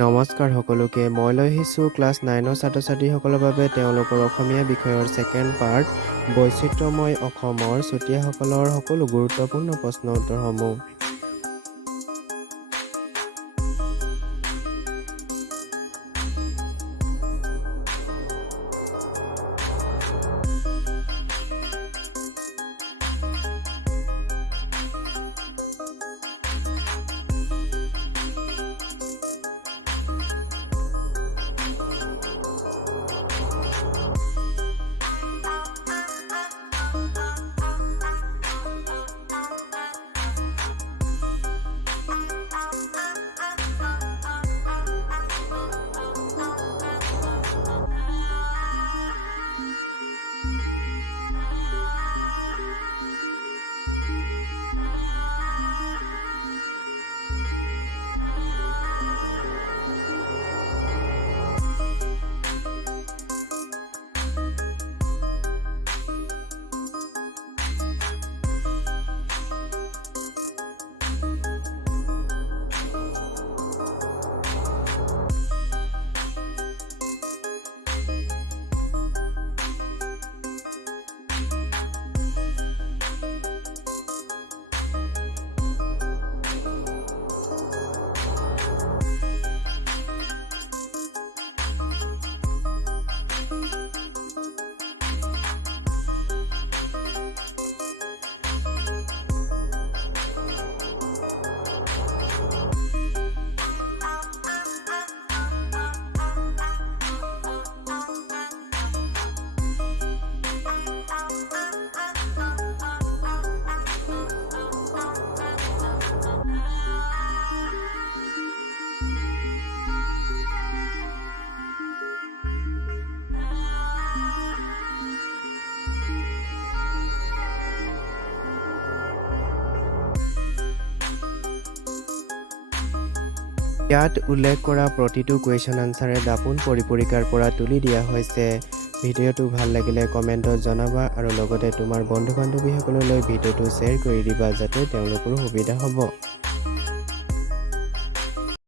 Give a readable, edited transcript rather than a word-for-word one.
নমস্কাৰ সকলোকে মই লৈ আহিছোঁ ক্লাছ 9ৰ ছাত্ৰ-ছাত্ৰীসকলৰ বাবে তেওঁলোকৰ অসমীয়া বিষয়ৰ ছেকেণ্ড পাৰ্ট বৈচিত্ৰ্যময় অসমৰ চুতীয়াসকলৰ সকলো গুৰুত্বপূৰ্ণ প্ৰশ্নৰ উত্তৰসমূহ। ইয়াত উল্লেখ কৰা প্ৰতিটো কুৱেশ্যন আনচাৰে দাপোন পৰিপৰিকাৰ পৰা তুলি দিয়া হৈছে। ভিডিঅ'টো ভাল লাগিলে কমেণ্টত জনাবা আৰু লগতে তোমাৰ বন্ধু বান্ধৱীসকললৈ ভিডিঅ'টো শ্বেয়াৰ কৰি দিবা যাতে তেওঁলোকৰো সুবিধা হ'ব।